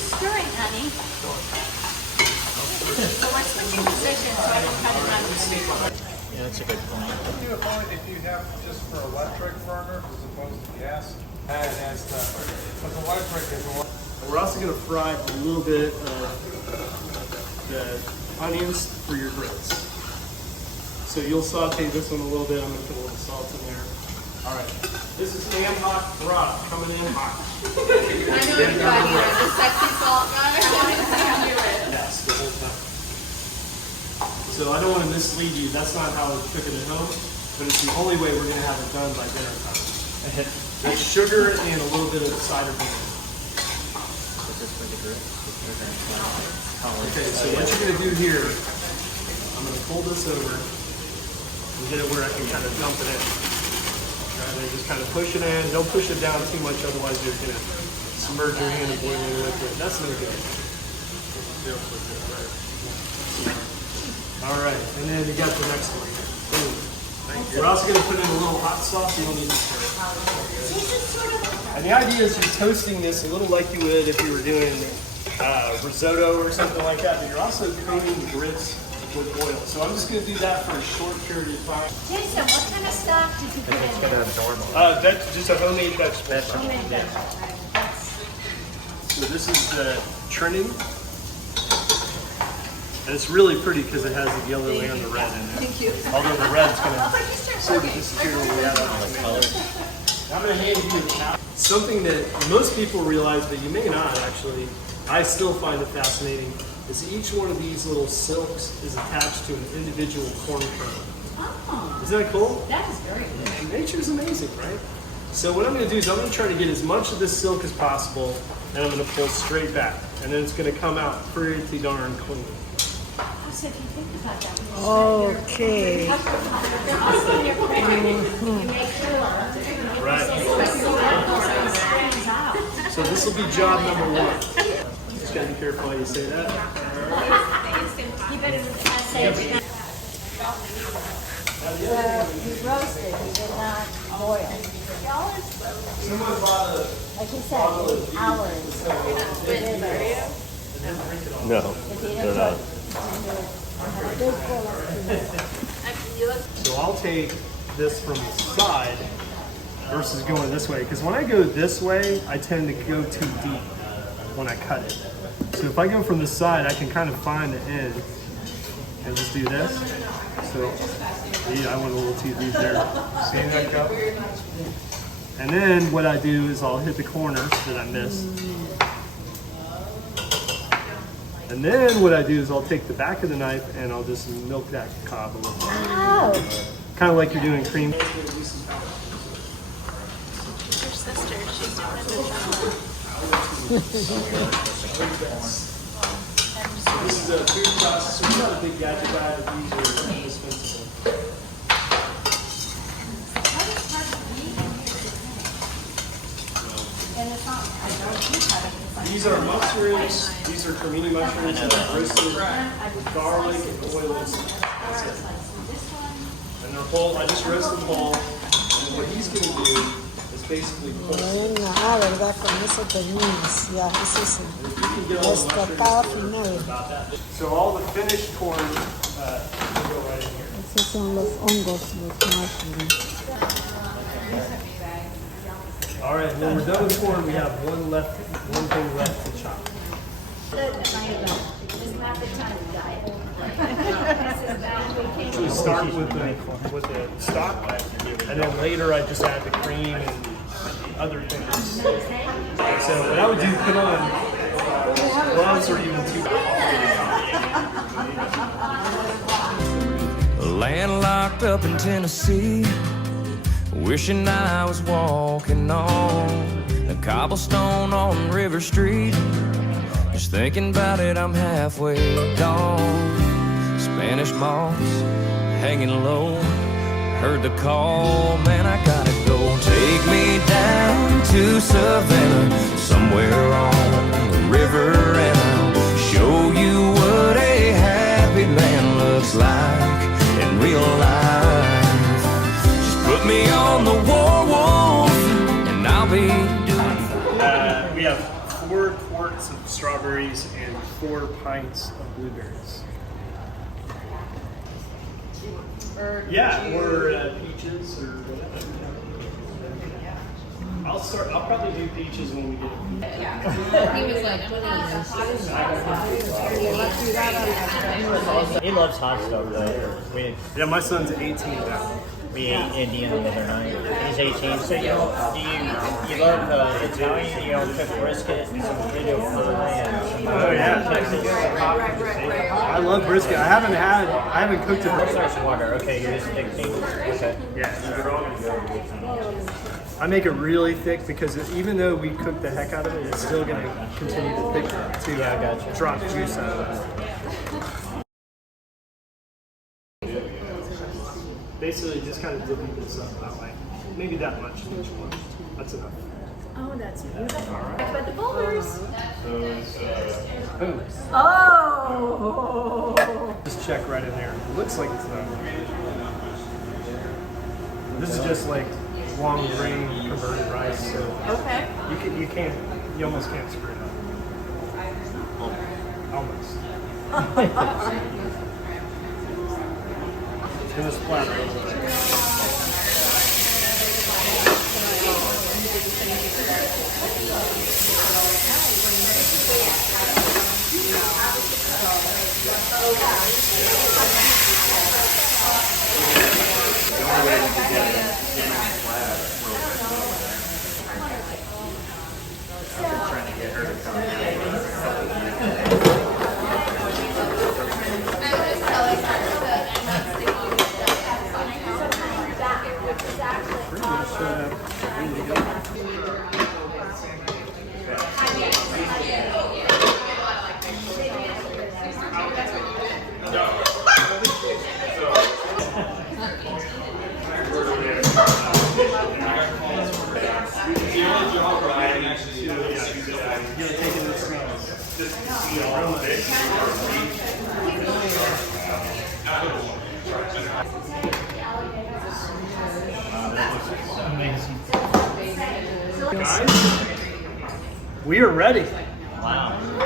just stirring, honey. So we're switching positions so I can cut it out. Yeah, that's a good point. Wouldn't you find if you have just for electric burners as opposed to gas? Because electric is a lot. We're also going to fry a little bit of the onions for your grits. So you'll saute this one a little bit. I'm going to put a little salt in there. All right. This is ham hock broth coming in hot. I know you're funny, the sexy salt guy. Yes, the whole time. So I don't want to mislead you. That's not how we're cooking at home, but it's the only way we're going to have it done by dinner time. There's sugar and a little bit of cider vinegar. Okay, so what you're going to do here, I'm going to pull this over and get it where I can kind of dump it in. Right, and just kind of push it in. Don't push it down too much, otherwise you're going to submerge your hand in boiling liquid. That's no good. All right, and then you got the next one. Boom. We're also going to put in a little hot sauce. You don't need to stir it. And the idea is you're toasting this a little like you would if you were doing risotto or something like that, but you're also creaming the grits with oil. So I'm just going to do that for a short period of time. Jason, what kind of stock did you put in? That's just a homemade vegetable. Homemade vegetable. So this is the trimming. And it's really pretty because it has the yellow and the red in it. Thank you. Although the red's going to sort of disappear when we add all the color. I'm going to hand you the cap. Something that most people realize, but you may not actually, I still find it fascinating, is each one of these little silks is attached to an individual corn kernel. Oh, Isn't that cool? that is very good. Nature's amazing, right? So what I'm going to do is I'm going to try to get as much of this silk as possible, and I'm going to pull straight back. And then it's going to come out pretty darn clean. So if you think about that, Okay. Right. So this will be job number one. Just gotta be careful how you say that. you better say it. You roasted, you did not boil. Someone bought a Like you said, hours. No, they're not. So I'll take this from the side versus going this way. Because when I go this way, I tend to go too deep when I cut it. So if I go from the side, I can kind of find the end and just do this. So yeah, I went a little too deep there. See that cup? And then what I do is I'll hit the corners that I missed. And then what I do is I'll take the back of the knife and I'll just milk that cob a little bit. Oh. Kind of like you're doing cream. Your sister, she's doing This is a food processor. I'm not a big gadget guy, but these are indispensable. These are mushrooms. These are cremini mushrooms that are roasted with garlic and oil. That's it. And they're whole. I just roast them whole. And what he's going to do is basically pull. Bueno, verdad, con eso terminas. Ya, eso sí. If you can get all the Estocado mushrooms final. about that. So all the finished corn will go right in here. Esos son los hongos, los mushrooms. All right, when we're done with corn, we have one thing left to chop. This is not the time to diet. So we start with the stock, and then later I just add the cream and other things. So what I would do, put on gloves or even two. Landlocked up in Tennessee, wishing I was walking on the cobblestone on River Street. Just thinking about it, I'm halfway gone. Spanish moss hanging low, heard the call, man, I gotta go. Take me down to Savannah, somewhere on the river, and I'll show you what a happy man looks like in real life. Just put me on the war wolf, and I'll be doing. We have four quarts of strawberries and 4 pints of blueberries. Yeah, or peaches or whatever. I'll probably do peaches when we get He was like, He loves hot stuff though. Yeah, my son's 18 now. We ate Indian the other night. He's 18. So you love Italian? You know, cook brisket, some potato fillet, and some Oh yeah. I love brisket. I haven't cooked it. Starch water. Okay, you're just thick things. Okay. Yeah. I make it really thick because even though we cook the heck out of it, it's still going to continue to thicken to Yeah, I gotcha. drop juice out of it. Basically, just kind of dipping this up that way. Maybe that much in each one. That's enough. oh, that's beautiful. But the boulders. Boom. Oh. Just check right in there. It looks like it's done. This is just like long grain converted rice, so Okay. you almost can't screw it up. Almost. It's gonna splatter a little bit. Guys, we are ready. Wow.